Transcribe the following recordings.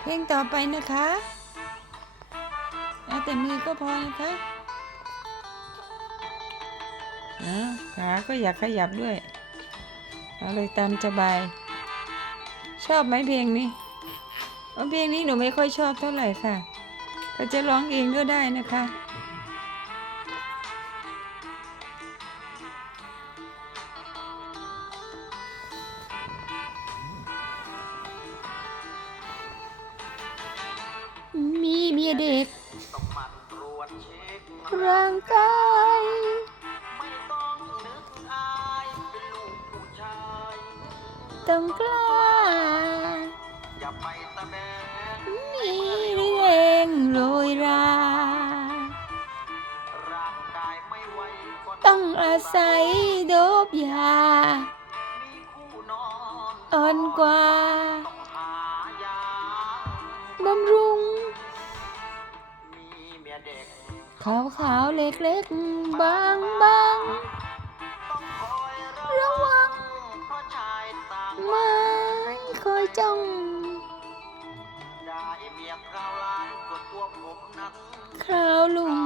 เพลงต่อไปนะคะเอาแต่มือก็พอนะคะขาก็อยากขยับด้วยเอาเลยตามสบาย ชอบไหมเพลงนี้เอาเพลงนี้หนูไม่ค่อยชอบเท่าไหร่ค่ะ ก็จะร้องเองก็ได้นะคะ มีเมียเด็กต้องหมันตรวจเช็คร่างกายไม่ต้องนึกอายเป็นลูกผู้ชายต้องกล้าอย่าไปตะแบงมีเรื่องโรยราร่างกายไม่ไหวก็ต้องอาศัยโดบยามีคู่นอนอ่อนกว่า ขาวขาวๆเล็กๆบางบางต้องคอยๆระวังเพราะชายต่างไม้คอยจ้องได้เมียคราวหลานก็ตัวผมนั้นคราวลุง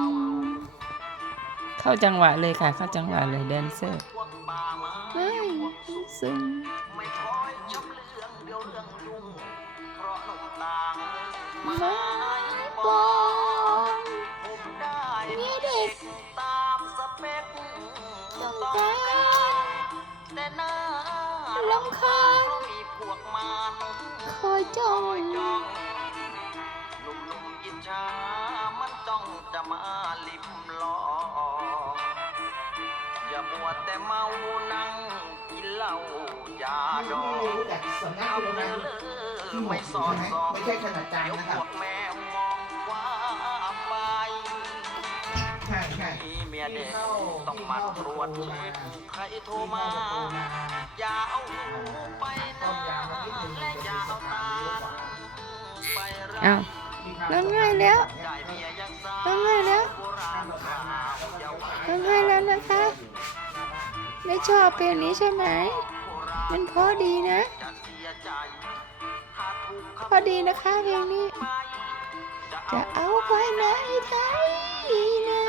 เข้าจังหวะเลยค่ะ เข้าจังหวะเลยแดนเซอร์พวกป่าไม้ไม่พวกสุขซึ่งไม่คอยชำเลืองเดี๋ย แต่หน้ารำคาญเพราะมีพวกมันคอยจ้อคองยจ้องหนุ่มๆอิจฉามันจ้องจะมาลิมลออย่ามัวแต่เมานั่งกินเหล้ายาดองไม่รู้จักสำนักเอาโรงเนื้งาอนเลืที่อหมไม่ดสอดใช่ไหมส่องไม่ใช่ขนาดจานเดี๋ยวนะพครับ มีเมียเด็กต้องมาตรวจเช็คใครโทรมา อย่าเอาหูไปนะและอย่าเอาตาไปรัอ้าวร้องไห้แล้วเร้องไห้แล้วโบราณกล่าวอย่าหวังร้องไห้แล้วนะคะไม่ชอบเพลงนี้ใช่ไหม มันพราะดีนะ พอดีนะคะเพลงนี้ จะเอาไปไหนไทยนา